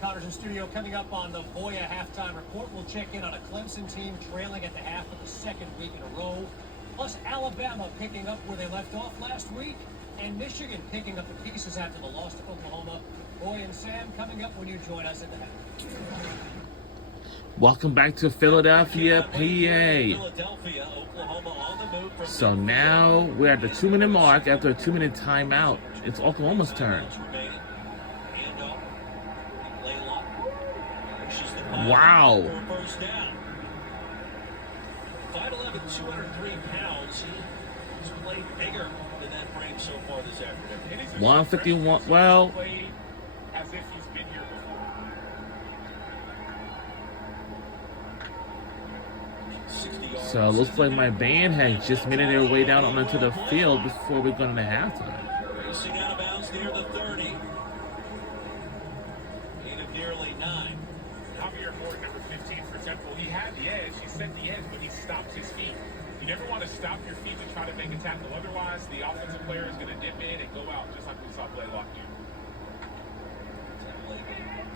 Connors in studio. Coming up on the Voya halftime report, we'll check in on a Clemson team trailing at the half of the second week in a row. Plus, Alabama picking up where they left off last week, and Michigan picking up the pieces after the loss to Oklahoma. Boy and Sam coming up when you join us at the half. Welcome back to Philadelphia, PA. So now we're at the 2-minute mark after a 2-minute timeout. It's Oklahoma's turn. Wow. 5'11", 203 pounds. He's played bigger than that frame so far this afternoon. 151. Well, as if he's been here before. So it looks like my band has just made their way down onto the field before we go into halftime. Racing out of bounds near the 30. Gain of nearly 9. Javier Moore, number 15 for Temple. He had the edge. He set the edge, but he stopped his feet. You never want to stop your feet to try to make a tackle. Otherwise, the offensive player is going to dip in and go out, just like we saw Blaylock do. Temple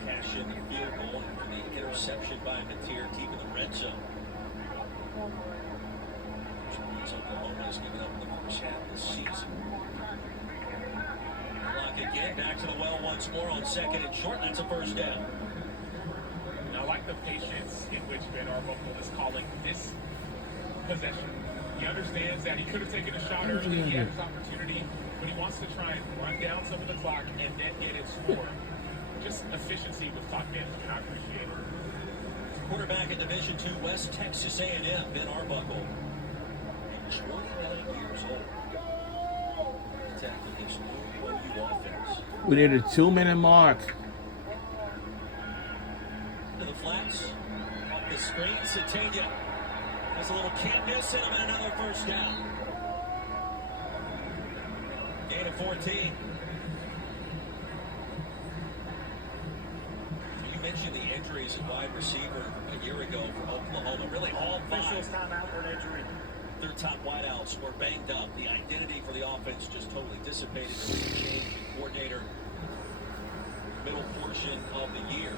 cash in the field goal and the interception by Mateer, keeping the red zone. Oklahoma has given up the first half of the season. Block again, back to the well once more on second and short. That's a first down. And I like the patience in which Ben Arbuckle is calling this possession. He understands that he could have taken a shot early. He had his opportunity, but he wants to try and run down some of the clock and then get it scored. Just efficiency with clock management. I appreciate it. Quarterback at Division II West Texas A&M, Ben Arbuckle. 29 years old. Attacking this new OU offense. We need a 2-minute mark. To the flats. Off the screen, Satania has a little can't miss him and another first down. Gain of 14. You mentioned the injuries at wide receiver a year ago for Oklahoma. Really all 5. Timeout for an injury. Their top wideouts were banged up. The identity for the offense just totally dissipated. There was a change in coordinator middle portion of the year.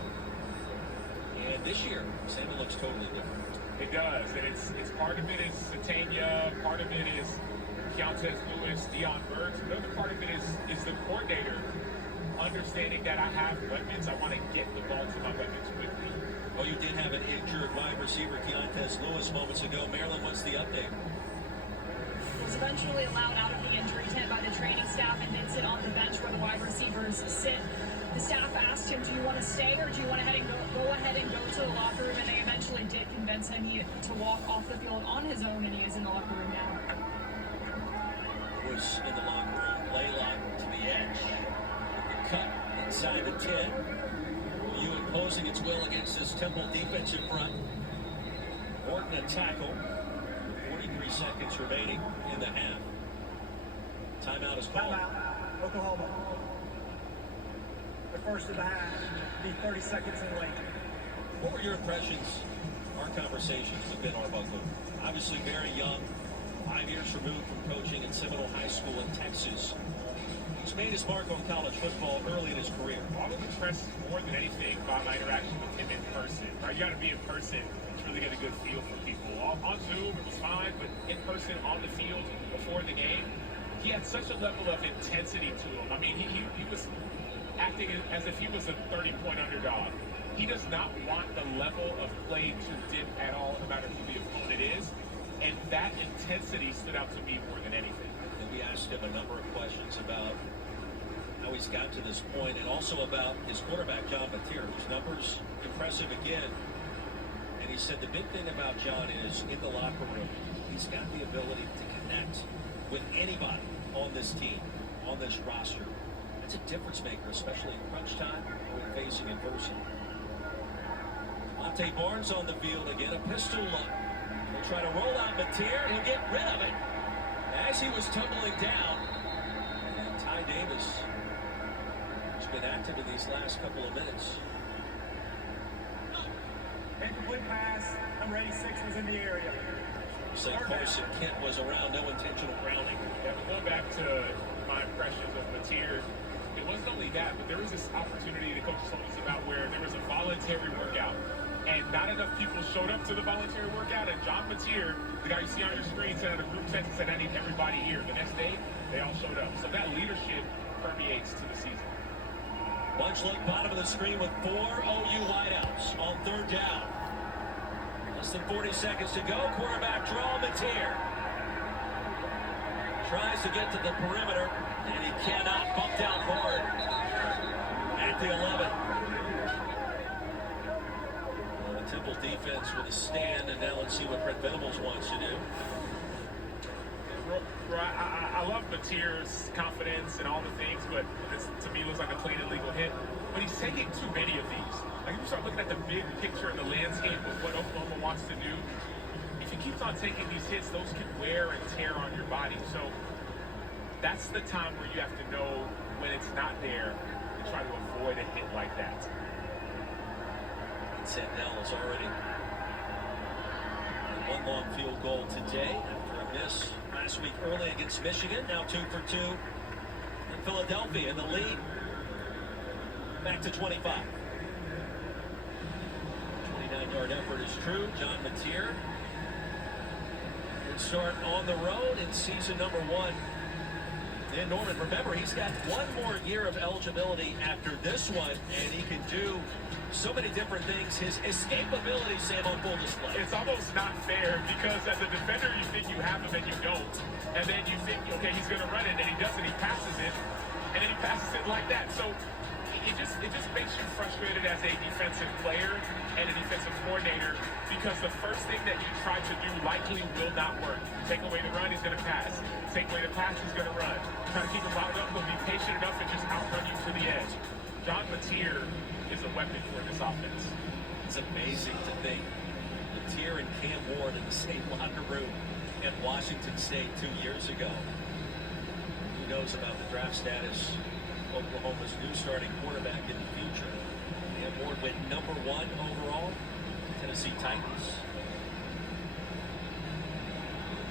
And this year, Samuel looks totally different. It does, and it's part of it is Satania, part of it is Keontez Lewis, Deion Burks. Another part of it is the coordinator understanding that I have weapons. I want to get the ball to my weapons quickly. Oh, you did have an injured wide receiver, Keontez Lewis, moments ago. Maryland, what's the update? Was eventually allowed out of the injury tent by the training staff and did sit on the bench where the wide receivers sit. The staff asked him, do you want to stay or do you want to go ahead and go to the locker room? And they eventually did convince him to walk off the field on his own, and he is in the locker room now. Was in the locker room, Blaylock to the edge. With the cut inside the 10. OU imposing its will against this Temple defensive front. Morton a tackle. 43 seconds remaining in the half. Timeout is called. Timeout, Oklahoma. The first of the half, be 30 seconds in late. What were your impressions, our conversations with Ben Arbuckle? Obviously very young, 5 years removed from coaching at Seminole High School in Texas. He's made his mark on college football early in his career. I was impressed more than anything by my interaction with him in person. Right? You got to be in person to really get a good feel for people. On Zoom, it was fine, but in person, on the field, before the game, he had such a level of intensity to him. I mean, he was acting as if he was a 30-point underdog. He does not want the level of play to dip at all, no matter who the opponent is. And that intensity stood out to me more than anything. And we asked him a number of questions about how he's got to this point, and also about his quarterback, John Mateer, whose numbers impressive again. And he said the big thing about John is in the locker room, he's got the ability to connect with anybody on this team, on this roster. That's a difference maker, especially in crunch time when facing adversity. Monte Barnes on the field again, a pistol look. He'll try to roll out Mateer. He'll get rid of it as he was tumbling down. And Ty Davis has been active in these last couple of minutes. Incomplete pass. Number 86 was in the area. Say Carson Kent was around, no intentional grounding. Yeah, but going back to my impressions of Mateer, it it wasn't only that, but there was this opportunity the coaches told us about where there was a voluntary workout, and not enough people showed up to the voluntary workout, and John Mateer, the guy you see on your screen, sent out a group text and said, I need everybody here. The next day, they all showed up. So that leadership permeates to the season. Bunch look bottom of the screen with 4 OU wideouts on third down. Less than 40 seconds to go. Quarterback draw, Mateer. Tries to get to the perimeter, and he cannot. Bumped out hard at the 11. Well, the Temple defense with a stand, and now let's see what Brett Venables wants to do. I love Mateer's confidence and all the things, but this, to me, looks like a clean and legal hit. But he's taking too many of these. Like, if you start looking at the big picture and the landscape of what Oklahoma wants to do, if he keeps on taking these hits, those can wear and tear on your body. So that's the time where you have to know when it's not there and try to avoid a hit like that. And Sandell is already one long field goal today after a miss last week early against Michigan. Now 2 for 2 in Philadelphia. In the lead, back to 25. 29-yard effort is true. John Mateer would start on the road in season number 1 in Norman. Remember, he's got one more year of eligibility after this one, and he can do so many different things. His escapability, Sam, on full display. It's almost not fair because as a defender, you think you have him and you don't. And then you think, okay, he's going to run it, and he doesn't. He passes it, and then he passes it like that. So it just makes you frustrated as a defensive player and a defensive coordinator because the first thing that you try to do likely will not work. Take away the run, he's going to pass. Take away the pass, he's going to run. Try to keep him bottled up, he'll be patient enough and just outrun you to the edge. John Mateer is a weapon for this offense. It's amazing to think Mateer and Cam Ward in the same locker room at Washington State 2 years ago. Who knows about the draft status of Oklahoma's new starting quarterback in the future? Cam Ward went number 1 overall, Tennessee Titans.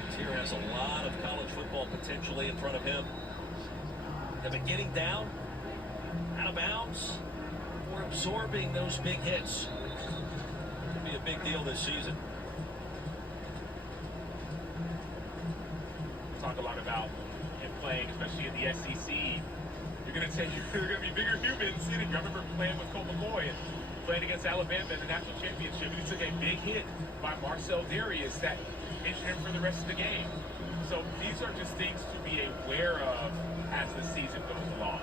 Mateer has a lot of college football potentially in front of him. They've been getting down, out of bounds, or absorbing those big hits. Could be a big deal this season. Talk a lot about him playing, especially in the SEC. You're going to be bigger humans hitting you. I remember playing with Colt McCoy and playing against Alabama in the national championship, and he took a big hit by Marcel Darius that injured him for the rest of the game. So these are just things to be aware of as the season goes along.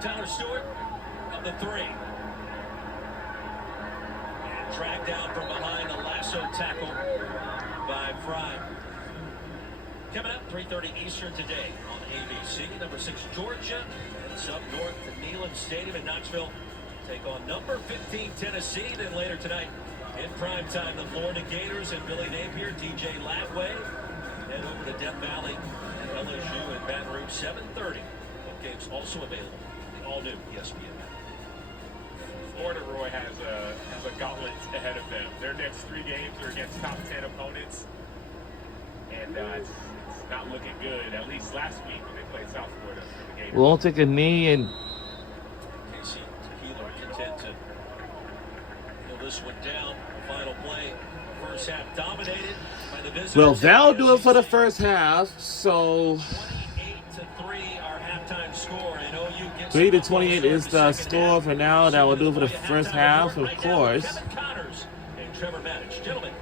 Tyler Stewart of the 3. And dragged down from behind, a lasso tackle by Fry. Coming up, 3:30 Eastern today on ABC. Number 6, Georgia. It's up north to Neyland Stadium in Knoxville. Take on number 15, Tennessee. Then later tonight, in primetime, the Florida Gators and Billy Napier, DJ Latway. Head over to Death Valley and LSU in Baton Rouge, 7:30. Both games also available. All new ESPN. Florida, Roy, has a gauntlet ahead of them. Their next 3 games are against top 10 opponents, and it's not looking good. At least last week when they played South Florida for the Gators. We'll take a knee and Casey Tequila content to kill this one down. The final play, first half dominated by the visitors. well, that'll do it for the first half. So 28-3 our halftime score, and OU gets 3-28 is the score for now. That will do it for the first half, of course. Kevin Connors and Trevor Maddich. Gentlemen,